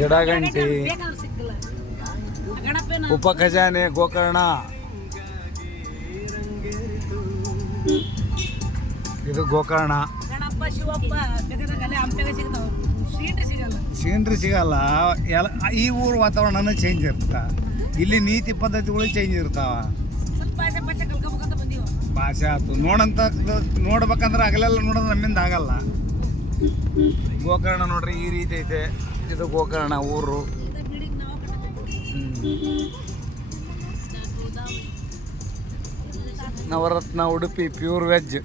ಗಿಡಗಂಟಿ, ಉಪ ಖಜಾನೆ ಗೋಕರ್ಣ. ಇದು ಗೋಕರ್ಣ. ಸೀನ್ರಿ ಸಿಗಲ್ಲ. ಈ ಊರು ವಾತಾವರಣನೂ ಚೇಂಜ್ ಇರ್ತ. ಇಲ್ಲಿ ನೀತಿ ಪದ್ಧತಿಗಳು ಚೇಂಜ್ ಇರ್ತಾವ. ಭಾಷೆ ಆಯ್ತು ನೋಡ್ಬೇಕಂದ್ರೆ ಹಗಲೆಲ್ಲ ನೋಡೋದು ನಮ್ಮಿಂದ ಆಗಲ್ಲ. ಗೋಕರ್ಣ ನೋಡ್ರಿ ಈ ರೀತಿ ಐತೆ. ಇದು ಗೋಕರ್ಣ ಊರು. Navaratna Udupi pure veg.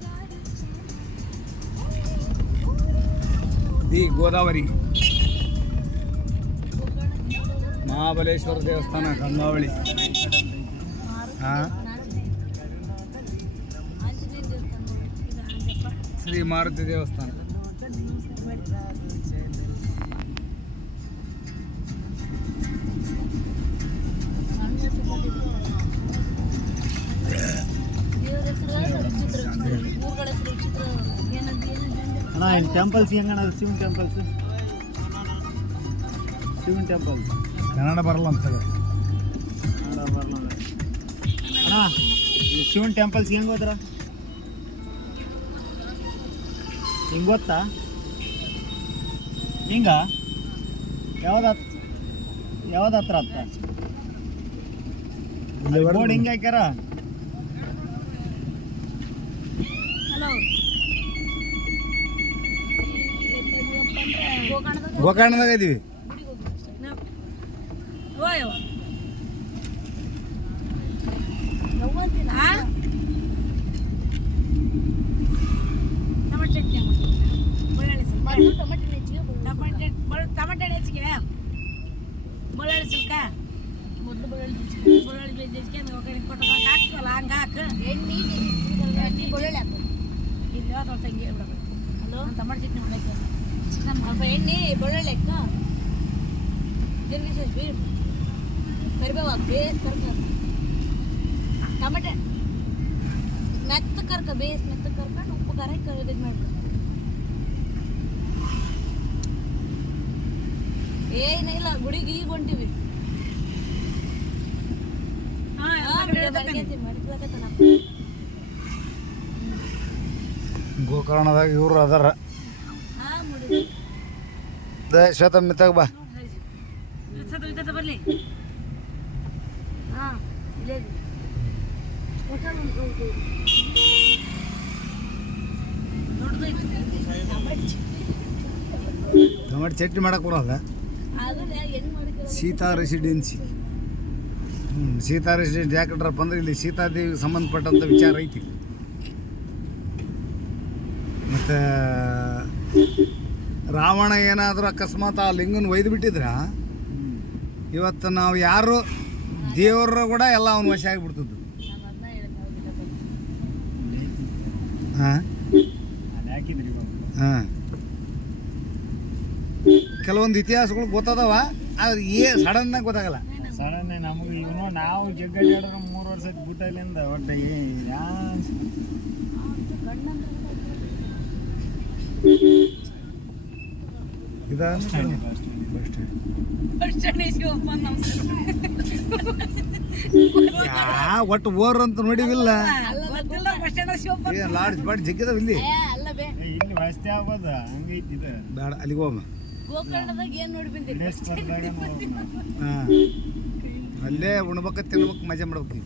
The Godavari. Mahabaleshwar ದೇವಸ್ಥಾನ ಗಂಗಾವಳಿ. ಶ್ರೀ ಮಾರುತಿ ದೇವಸ್ಥಾನ. ಟೆಂಪಲ್ಸ್ ಹೆಂಗಣ? ಶಿವನ್ ಟೆಂಪಲ್ಸ್. ಶಿವನ್ ಟೆಂಪಲ್ಸ್ ಕನ್ನಡ ಬರಲ್ಲ ಅಂತ. ಕನ್ನಡ ಬರಲ್ಲ ಅಣ್ಣ. ಶಿವನ್ ಟೆಂಪಲ್ಸ್ ಹೆಂಗೆ ಹೋದ್ರ? ಹಿಂಗೆ ಗೊತ್ತಾ? ಹಿಂಗ ಯಾವ್ದು ಹತ್ರ ಹತ್ತ ಬೋರ್ಡ್ ಹಿಂಗೆ ಹಾಕ್ಯಾರ. ಗೋಕರ್ಣದಾಗ ಇದೀವಿ. ಟಮಾಟೆ ಹೆಚ್ಚಿಗೆ ಬಳ್ಳಾಳಿ ಸಿಲ್ಕ ಬಳ್ಳಾಳಿ ಬೇಜಿಗೆ ಕೊಟ್ಟು ಹಾಕ್ತೀವಲ್ಲ ಹಂಗೆ ಹಾಕು. ಎಣ್ಣೆ ಬಳ್ಳಾಳಿ ಹಾಕು. ಇಲ್ಲಿ ಯಾವ್ದು ತಂಗಿ ಹೇಳ್ಬಿಡೋದು. ಹಲೋ ಟಮಾಟೆ ಚಟ್ನಿ ಮಾಡಕ್ಕೆ ಸ್ವಲ್ಪ ಎಣ್ಣೆ ಬೆಳ್ಳುಳ್ಳಿ ಹಾಕು. ಜೀರಿಗೆ ಕರಿಬೇವು ಹಾಕಿ ಬೇಸ್ ಕರ್ಕ. ಟಮಾಟೆ ಮೆತ್ತ ಕರ್ಕ ಬೇಸ್ ಮೆತ್ತ ಕರ್ಕೊಂಡು ಉಪ್ಪು ಖಾರ ಇದು ಮಾಡ್ಕೊ. ಏನಿಲ್ಲ ಗುಡಿಗೆ ಈಗ ಹೊಂಟಿವಿ. ಗೋಕರ್ಣದಾಗ ಇವ್ರು ಅದಾರ. ಶ್ವೇತ ಮಿತ್ತಾಗ ಬಾ. ಬರ್ಲಿ. ಟೊಮೆಟೊ ಚಟ್ನಿ ಮಾಡಕ್ಕೆ ಬರೋಲ್ಲ. ಸೀತಾ ರೆಸಿಡೆನ್ಸಿ. ಸೀತಾ ರೆಸಿಡೆನ್ಸಿ ಯಾಕಂದ್ರಪ್ಪ ಅಂದ್ರೆ ಇಲ್ಲಿ ಸೀತಾದೇವಿಗೆ ಸಂಬಂಧಪಟ್ಟಂಥ ವಿಚಾರ ಐತಿ. ಮತ್ತು ರಾವಣ ಏನಾದರೂ ಅಕಸ್ಮಾತ್ ಆ ಲಿಂಗನ ಒಯ್ದು ಬಿಟ್ಟಿದ್ರ ಇವತ್ತು ನಾವು ಯಾರು ದೇವರು ಕೂಡ ಎಲ್ಲ ಅವನ ವಶ ಆಗಿಬಿಡ್ತದ್ದು. ಹಾಂ ಹಾಂ ಕೆಲವೊಂದು ಇತಿಹಾಸಗಳು ಗೊತ್ತದವ, ಆದ್ರೆ ಸಡನ್ನಾಗಿ ಗೊತ್ತಾಗಲ್ಲ. ಸಡನ್ ನಮಗೆ ಇವನು ನಾವು ಜಗ್ಗಾಡ್ರ 3 ವರ್ಷ ಬಿಟ್ಟಲ್ಲಿಂದ ಒಟ್ಟು ಒಟ್ಟು ಓರ್ ಅಂತ ನೋಡಿವಿಲ್ಲ. ಲಾಡ್ಜ್ ಬಾಡ್ ಜಗ್ಗಿದಾವ ಇಲ್ಲಿ. ಇಲ್ಲಿ ವಸ್ತಿ ಆಗೋದ ಹಂಗೈತಿ. ಇದು ಬೇಡ ಅಲ್ಲಿಗೆ ಹೋಗ. ಹಾಂ ಅಲ್ಲೇ ಉಣ್ಬೇಕು ತಿನ್ಬೇಕು ಮಜಾ ಮಾಡ್ಬೇಕು.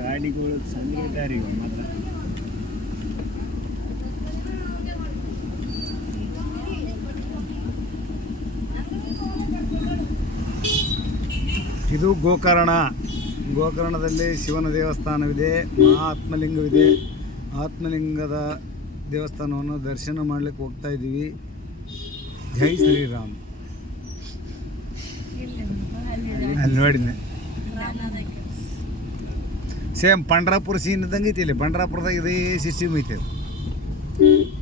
ಗಾಡಿಗಳು ಸಂಗೀತಾರಿ ಮಾತ್ರ ಇದು ಗೋಕರ್ಣ. ಗೋಕರ್ಣದಲ್ಲಿ ಶಿವನ ದೇವಸ್ಥಾನವಿದೆ, ಮಹಾತ್ಮಲಿಂಗವಿದೆ. ಆತ್ಮಲಿಂಗದ ದೇವಸ್ಥಾನವನ್ನು ದರ್ಶನ ಮಾಡಲಿಕ್ಕೆ ಹೋಗ್ತಾ ಇದ್ದೀವಿ. ಜೈ ಶ್ರೀರಾಮ್. ಅಲ್ಲಿ ನೋಡಿದ್ನೆ ಸೇಮ್ ಪಂಡ್ರಾಪುರ ಸೀನ್ ಇದ್ದಂಗೆ ಐತಿ. ಇಲ್ಲಿ ಪಂಡ್ರಾಪುರದಾಗ ಇದೇ ಸಿಸ್ಟಮ್ ಐತೆ.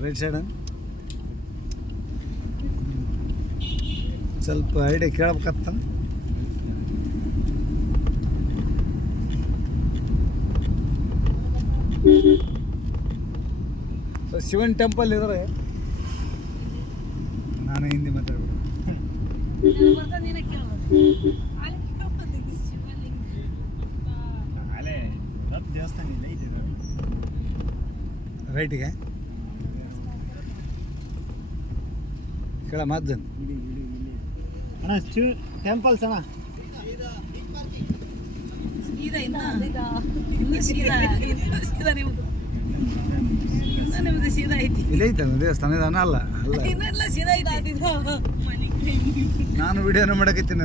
ರೈಟ್ ಸೈಡ್ ಸ್ವಲ್ಪ ಐಡಿಯಾ ಕೇಳ್ಬೇಕತ್ತ. ಶಿವನ್ ಟೆಂಪಲ್ ಇದ್ರೆ ನಾನು ಹಿಂದಿ ಮಾತಾಡ್ಬಿಡು. ಅಲ್ಲೇ ದೊಡ್ಡ ದೇವಸ್ಥಾನ ಇಲ್ಲ ಇದೆ ರೈಟಿಗೆ ಕೇಳ ಮದ್ದನ್ ಅಣ್ಣ ಟೆಂಪಲ್ಸ್ ಅಣ್ಣ. ಇಲ್ಲ ಐತಲ್ಲ ದೇವಸ್ಥಾನ ಇದು ಅಲ್ಲ ಅಲ್ಲ. ನಾನು ವಿಡಿಯೋನ ಮಾಡಕತ್ತೀನಿ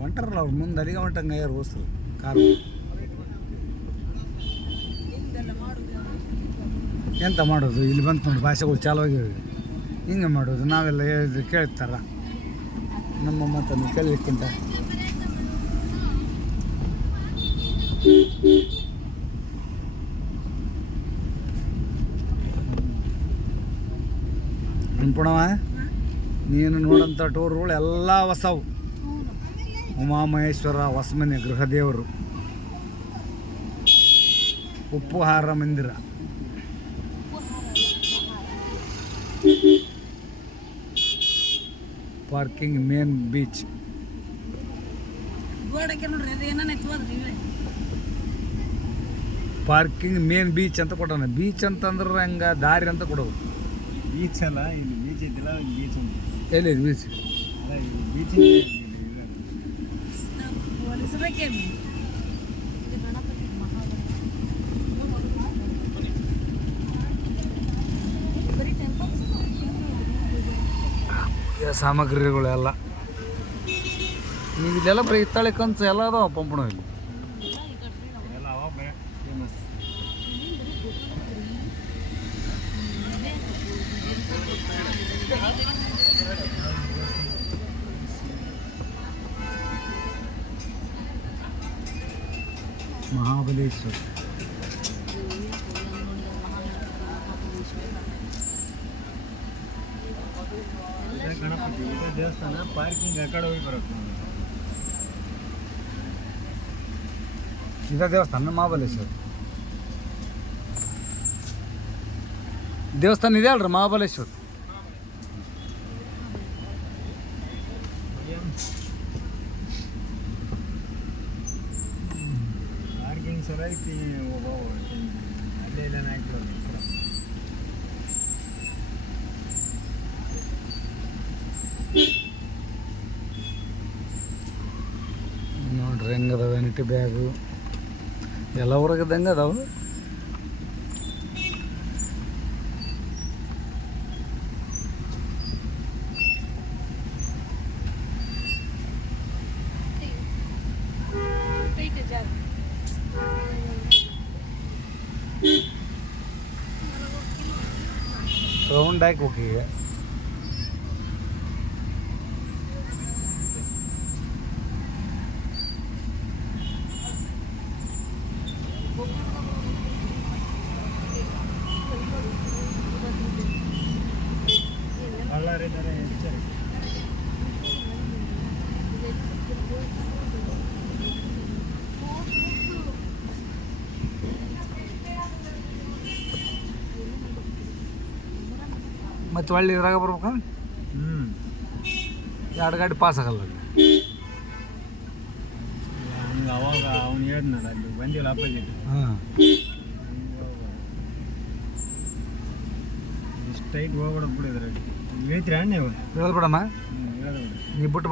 ಹೊಂಟಾರಲ್ಲ ಅವ್ರು ಮುಂದೆ ಅಲ್ಲಿಗೆ ಹೊಂಟಂಗೆ ಯಾರು ಹೋಸ್ರು ಕಾರು. ಎಂತ ಮಾಡೋದು ಇಲ್ಲಿ ಬಂತು ನೋಡಿ ಭಾಷೆಗಳು ಚಾಲು ಆಗಿವೆ. ಹಿಂಗೆ ಮಾಡೋದು ನಾವೆಲ್ಲ ಹೇಳಿದ್ರೆ ಕೇಳ್ತಾರ ನಮ್ಮ ಮಾತನ್ನು ಕೇಳಲಿಕ್ಕಿಂತ. ಅನ್ಪುಣವ ನೀನು ನೋಡೋಂಥ ಟೂರ್ಗಳು ಎಲ್ಲ ಹೊಸವು. ಉಮಾಮಹೇಶ್ವರ ಹೊಸಮನೆ ಗೃಹದೇವರು, ಉಪ್ಪುಹಾರ ಮಂದಿರ, parking main beach, parking main beach ಅಂತ ಕೊಟ್ಟಾನ. ಬೀಚ್ ಅಂತಂದ್ರೆ ಹಂಗೆ ದಾರಿ ಅಂತ ಕೊಡೋದು. ಬೀಚ್ ಅಲ್ಲ, ಇಲ್ಲಿ ಬೀಚ್ ಐತಿಲ್ಲ, ಬೀಚ್ ಅಂತ. ಎಲ್ಲಿ ಬೀಚ್? ಅಲ್ಲ ಇಲ್ಲಿ ಬೀಚ್ ಸಾಮಗ್ರಿಗಳೆಲ್ಲ ಈಗ ಇಲ್ಲೆಲ್ಲ ಬರೀ ಹಿತ್ತಾಳೆ ಕಂಚು ಎಲ್ಲ ಅದಾವ ಪಂಪಣ ಇಲ್ಲಿ. ಎಲ್ಲ ಅವ ಫೇಮಸ್. ಮಹಾಬಲೇಶ್ವರ ಗಣಪತಿ ಇದೆ ದೇವಸ್ಥಾನ. ಪಾರ್ಕಿಂಗ್ ಆ ಕಡೆ ಹೋಗಿ ಬರುತ್ತೆ. ಇದ ದೇವಸ್ಥಾನ ಮಹಾಬಲೇಶ್ವರ ದೇವಸ್ಥಾನ ಇದೆ ಅಲ್ರಿ ಮಹಾಬಲೇಶ್ವರ. ಪಾರ್ಕಿಂಗ್ ಸಲ ಐತಿ. ಅಲ್ಲೇ ಇಲ್ಲ ಹಾಕಿ ನೋಡ್ರಿ ಹೆಂಗದ ವೆನಿಟಿ ಬ್ಯಾಗು ಎಲ್ಲ ಊರಾಗದಂಗೆ ಅದಾವು. ರೌಂಡ್ ಹಾಕಿ ಹೋಗಿ ಬಳ್ಳಾರಿದ್ದಾರೆ. ಮತ್ತೆ ಒಳ್ಳೆ ಇದ್ರಾಗ ಬರ್ಬೇಕ. ಎರಡು ಗಾಡಿ ಪಾಸ್ ಆಗಲ್ಲ ಹಂಗೆ ಅವಾಗ ಅವ್ನು ಹೇಳಿದ್ನಲ್ಲ ಅಲ್ಲಿ ಬಂದಿಲ್ಲ ಅಪೋಸಿಟ್. ಹಾಂ ಸ್ಟ್ರೈಟ್ ಹೋಗ್ಬಿಡೋದು ಬಿಡಿದ್ರೆ ಹೇಳ್ತೀರಾ ನೀವು? ಹೇಳ್ಬಿಡಮ್ಮ ಹೇಳ್ಬಿಡಿ. ನೀ ಬಿಟ್ಟು